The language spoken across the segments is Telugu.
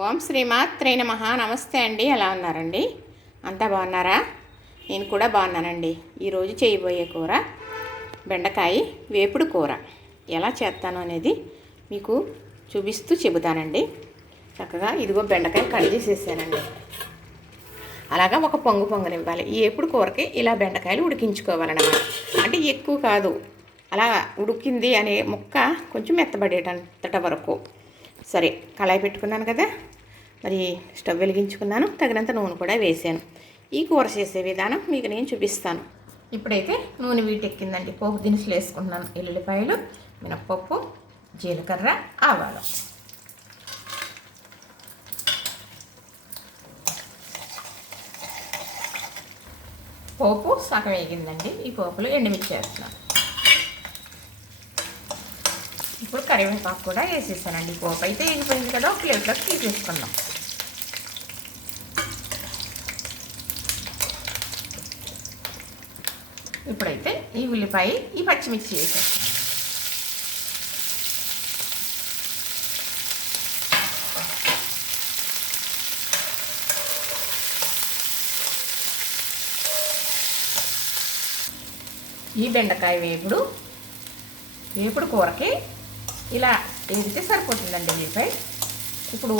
ఓం శ్రీమాత్రే నమ. నమస్తే అండి. ఎలా ఉన్నారండి? అంతా బాగున్నారా? నేను కూడా బాగున్నానండి. ఈరోజు చేయబోయే కూర బెండకాయ వేపుడు కూర. ఎలా చేస్తాను అనేది మీకు చూపిస్తూ చెబుతానండి. చక్కగా ఇదిగో బెండకాయ కట్ చేసేసానండి. అలాగా ఒక పొంగు పొంగనివ్వాలి. ఈ ఎప్పుడు కూరకి ఇలా బెండకాయలు ఉడికించుకోవాలన్నమాట. అంటే ఎక్కువ కాదు. అలా ఉడికింది అనే ముక్క కొంచెం మెత్తబడేటంతట వరకు. సరే కళాయి పెట్టుకున్నాను కదా? మరి స్టవ్ వెలిగించుకున్నాను తగినంత నూనె కూడా వేసాను. ఈ కూర చేసే విధానం మీకు నేను చూపిస్తాను. ఇప్పుడైతే నూనె వీటెక్కిందండి. పోపు దినుసులు వేసుకుంటున్నాను. ఎల్లుల్లిపాయలు మినప్పప్పు జీలకర్ర ఆవాలు. పోపు సగం వేగిందండి. ఈ పోపులో ఎండుమిర్చి వేస్తున్నాను. ఇప్పుడు కరివేపాకు కూడా వేసేసానండి పోపు. అయితే వేగిపోయింది కదా ఒక ప్లేట్లోకి తీసేసుకుందాం. ఇప్పుడైతే ఈ ఉల్లిపాయ ఈ పచ్చిమిర్చి వేసేస్తాను ఈ బెండకాయ వేపుడు వేపుడు కూరకి ఇలా వేడితే సరిపోతుందండి ఉల్లిపాయ. ఇప్పుడు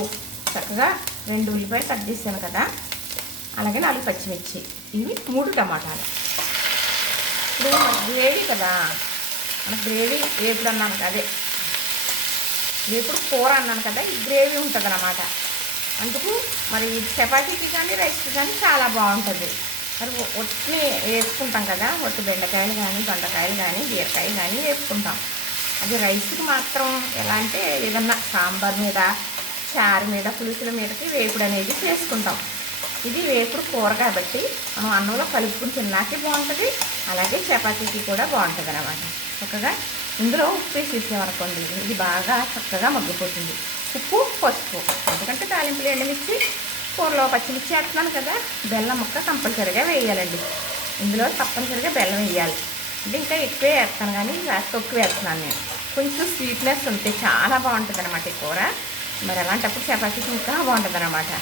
చక్కగా రెండు ఉల్లిపాయలు కట్ చేశాను కదా అలాగే నాలుగు పచ్చిమిర్చి ఇవి మూడు టమాటాలు. ఇప్పుడు గ్రేవీ కదా. మన గ్రేవీ వేపుడు అన్నాను అదే. వేపుడు కూర అన్నాను కదా ఈ గ్రేవీ ఉంటుంది అన్నమాట అందుకు మరి చపాతీకి కానీ రైస్కి కానీ చాలా బాగుంటుంది. మరి ఒట్టిని వేసుకుంటాం కదా ఒట్టి బెండకాయలు కానీ దొండకాయలు కానీ బీరకాయలు కానీ వేసుకుంటాం. అది రైస్కి మాత్రం ఎలా అంటే ఏదన్నా సాంబార్ మీద చారు మీద పులుసుల మీదకి వేపుడు అనేది చేసుకుంటాం. ఇది వేపుడు కూర కాబట్టి మనం అన్నంలో కలుపుకుని తిన్నాకే బాగుంటుంది. అలాగే చపాతీకి కూడా బాగుంటుంది అనమాట చక్కగా ఇందులో ఉప్పు వేసేసామనుకోండి ఇది బాగా చక్కగా మగ్గిపోతుంది. ఉప్పు పసుపు. ఎందుకంటే తాలింపులు ఎండమిచ్చి కూరలో పచ్చిమిర్చి వేస్తున్నాను కదా బెల్లం ముక్క కంపల్సరీగా వేయాలండి. ఇందులో తప్పనిసరిగా బెల్లం వేయాలి. అంటే ఇంకా ఎక్కువే వేస్తాను కానీ కాస్త తక్కువ వేస్తున్నాను నేను. కొంచెం స్వీట్నెస్ ఉంటే చాలా బాగుంటుంది అనమాట ఈ కూర. మరి అలాంటప్పుడు చపాతీకి ఇంకా బాగుంటుంది అనమాట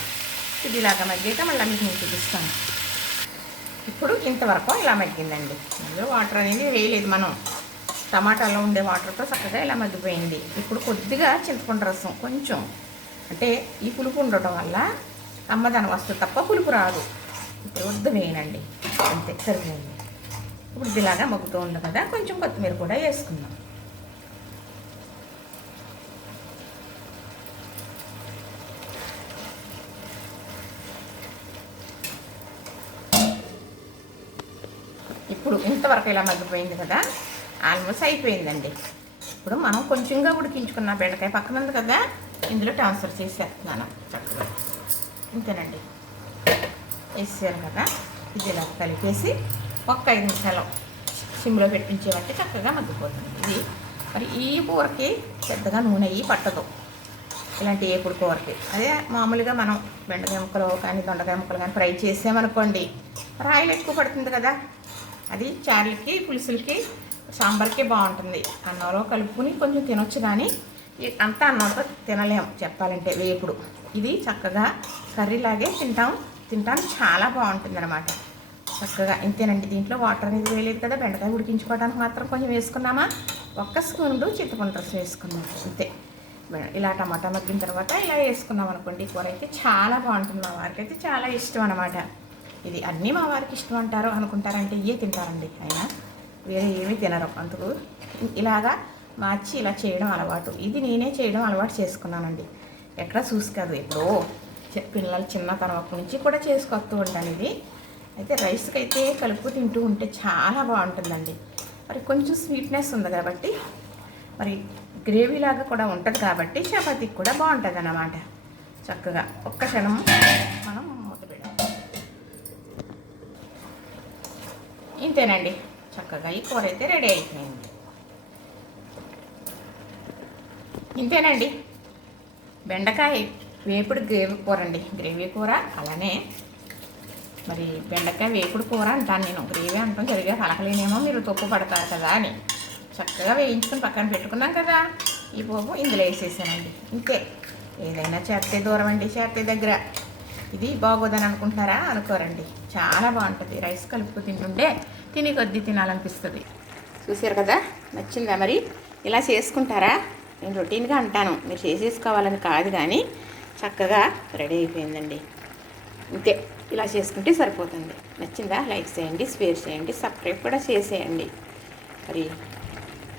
ఇది ఇలాగా మగ్గాక మళ్ళీ మీకు నేను చూపిస్తాను. ఇప్పుడు ఇంతవరకు ఇలా మగ్గిందండి. ఇందులో వాటర్ అనేది వేయలేదు మనం. టమాటాలో ఉండే వాటర్తో చక్కగా ఇలా మగ్గిపోయింది. ఇప్పుడు కొద్దిగా చింతపండు రసం కొంచెం. అంటే ఈ పులుపు ఉండటం వల్ల అమ్మదనం వస్తుంది తప్ప పులుపు రాదు. ఇప్పుడు వద్ద వేయనండి. అంతే సరిపోయింది. ఇప్పుడు ఇలాగా మగ్గుతూ ఉంది కదా కొంచెం కొత్తిమీర కూడా వేసుకుందాం. ఇప్పుడు ఇంతవరకు ఇలా మగ్గిపోయింది కదా ఆల్మోస్ట్ అయిపోయిందండి. ఇప్పుడు మనం కొంచెంగా ఉడికించుకున్న బెండకాయ పక్కన ఉంది కదా ఇందులో ట్రాన్స్ఫర్ చేసేస్తున్నాను చక్కగా. ఇంతేనండి. వేసారు కదా ఇది ఇలా కలిపేసి ఒక్క ఐదు నిమిషాలు సిమ్లో పెట్టించేవంటే చక్కగా మగ్గిపోతుంది. ఇది మరి ఈ కూరకి పెద్దగా నూనె అయ్యి పట్టదు. ఇలాంటి ఏపుడు కూరకి. అదే మామూలుగా మనం బెండకాయ ముక్కలు కానీ దొండకాయ ముక్కలు కానీ ఫ్రై చేసామనుకోండి రాయిలు ఎక్కువ పడుతుంది కదా. అది చారులకి పులుసులకి సాంబార్కి బాగుంటుంది. అన్నంలో కలుపుకుని కొంచెం తినొచ్చు కానీ అంతా అన్నంతో తినలేం చెప్పాలంటే వేపుడు. ఇది చక్కగా కర్రీలాగే తింటాం. తింటాం చాలా బాగుంటుంది అనమాట చక్కగా ఇంతేనండి. దీంట్లో వాటర్ అనేది వేయలేదు కదా బెండకాయ ఉడికించుకోవడానికి మాత్రం కొంచెం వేసుకున్నామా? ఒక్క స్పూన్ చింతపండు రసం వేసుకున్నాం. అంతే. ఇలా టమాటా మగ్గిన తర్వాత ఇలా వేసుకున్నాం అనుకోండి కూర అయితే చాలా బాగుంటుంది మా వారికి. అయితే చాలా ఇష్టం అనమాట ఇది అన్నీ మా వారికి ఇష్టం అంటారు అనుకుంటారంటే ఇవే తింటారండి అయినా. వేరే ఏమీ తినరు అందుకు. ఇలాగా మార్చి ఇలా చేయడం అలవాటు. ఇది నేనే చేయడం అలవాటు చేసుకున్నానండి. ఎక్కడ చూసి ఎప్పుడో పిల్లలు చిన్నతనం నుంచి కూడా చేసుకొస్తూ ఉంటాను ఇది. అయితే రైస్కి అయితే కలుపు తింటూ ఉంటే చాలా బాగుంటుందండి. మరి కొంచెం స్వీట్నెస్ ఉంది కాబట్టి మరి గ్రేవీ లాగా కూడా ఉంటుంది కాబట్టి చపాతీకి కూడా బాగుంటుంది అన్నమాట చక్కగా ఒక్క క్షణం మనం ఇంతేనండి చక్కగా ఈ కూర అయితే రెడీ అయిపోయింది. ఇంతేనండి. బెండకాయ వేపుడు గ్రేవీ కూర అండి గ్రేవీ కూర అలానే మరి బెండకాయ వేపుడు కూర అంటాను నేను. గ్రేవీ అంటాం సరిగా పలకలేనేమో మీరు తప్పు పడతారు కదా అని. చక్కగా వేయించుకొని పక్కన పెట్టుకున్నాం కదా. ఈ పోపు ఇందులో వేసేసానండి. ఇంతే. ఏదైనా చేస్తే దూరం అండి చేస్తే దగ్గర. ఇది బాగోదని అనుకుంటున్నారా? అనుకోరండి. చాలా బాగుంటుంది. రైస్ కలుపుకు తింటుంటే తిని కొద్దీ తినాలనిపిస్తుంది. చూసారు కదా? నచ్చిందా మరి? ఇలా చేసుకుంటారా? నేను రొటీన్గా అంటాను మీరు చేసేసుకోవాలని కాదు కానీ చక్కగా రెడీ అయిపోయిందండి. అంతే ఇలా చేసుకుంటే సరిపోతుంది. నచ్చిందా? లైక్ చేయండి షేర్ చేయండి సబ్స్క్రైబ్ కూడా చేసేయండి. మరి